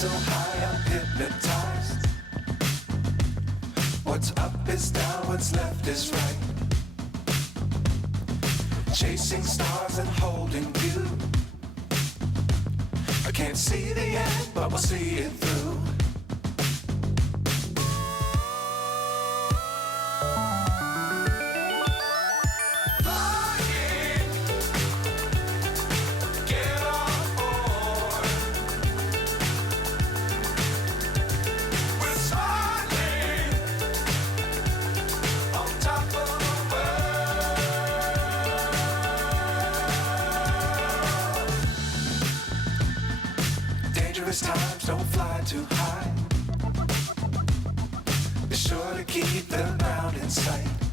so high I'm hypnotized. What's up is down, what's left is right. Chasing stars and holding you. I can't see the end, but we'll see it through. Dangerous times, don't fly too high. Be sure to keep the ground in sight.